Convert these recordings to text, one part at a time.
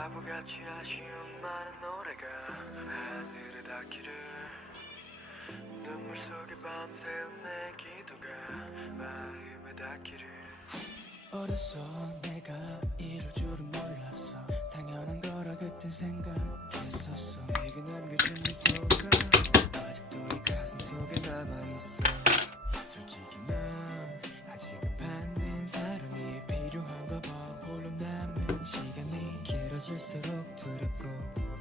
바보같이 아쉬운 많은 노래가 하늘에 닿기를 눈물 속에 밤새운 내 기도가 마음에 닿기를 어렸어 내가 이럴 줄은 몰랐어 당연한 거라 그땐 생각했었어 내게 남겨준 미소가 아직도 이 가슴 속에 남아있어 솔직히 난 아직은 받는 사랑이 필요한가 봐 홀로 남은 시간이 길어질수록 두렵고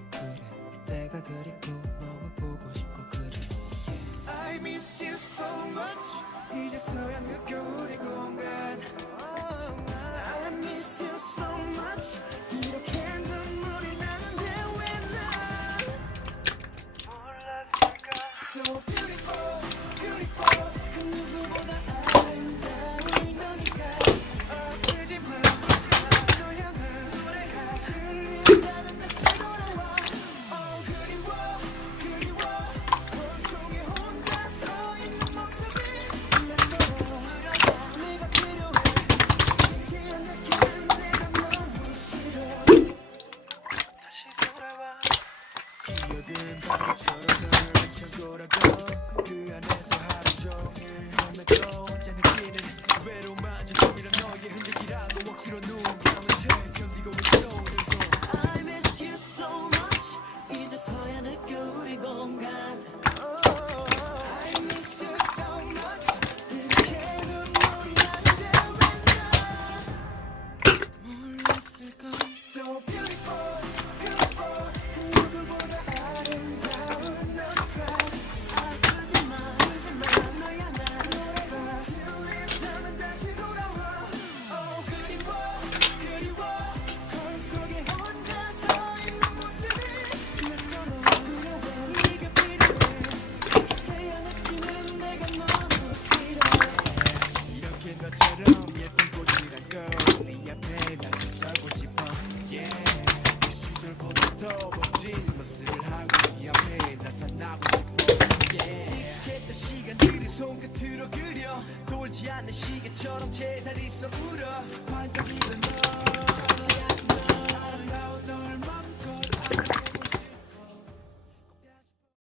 그래 그때가 그립고 너무 보고 싶고 그래 I miss you so much 이제서야 느껴 우리 공간 I miss you so much 이렇게 눈물이 나는데 왜 난 몰랐을까 So beautiful, beautiful 그 누구보다 아름다운 너니까 아프지만 널 향한 노래가 들린다면 다시 돌아와 그리워 그리워 거울 속에 혼자 서 있는 모습이 낯설어 내가 필요해 이제 느끼는 내가 너무 싫어 다시 돌아와 기억은 바보처럼 널 찾아돌아가 그 안에서 하루 종일 헤매고 혼자 느끼는 외로움마저 좀이란 너의 흔적이라고 억지로 눈 감은 채 견디고 있어 오늘도 I miss you so much 이제서야 느껴 우리 공간 I miss you so much 이렇게 눈물이 나는데 왜 난 몰랐을까 So beautiful, beautiful 그 누구보다 아름다운 너니까 아프지만 널 향한 노래가 들린다면 다시 돌아와 그리워 그리워 거울 속에 혼자 서 있는 모습이 낯설어 두려워 네가 필요해 이제야 느끼는 내가 너무 싫어 이렇게 너처럼 예쁜 꽃이란 걸네 앞에 나는 서고 싶어 yeah. 그 시절보다 더 멋진 모습을 하고 네 앞에 나타나고 싶어 yeah. 익숙했던 시간들을 손끝으로 그려 돌지 않는 시계처럼 제자리 서 울어 환상이던 너 아름다운 너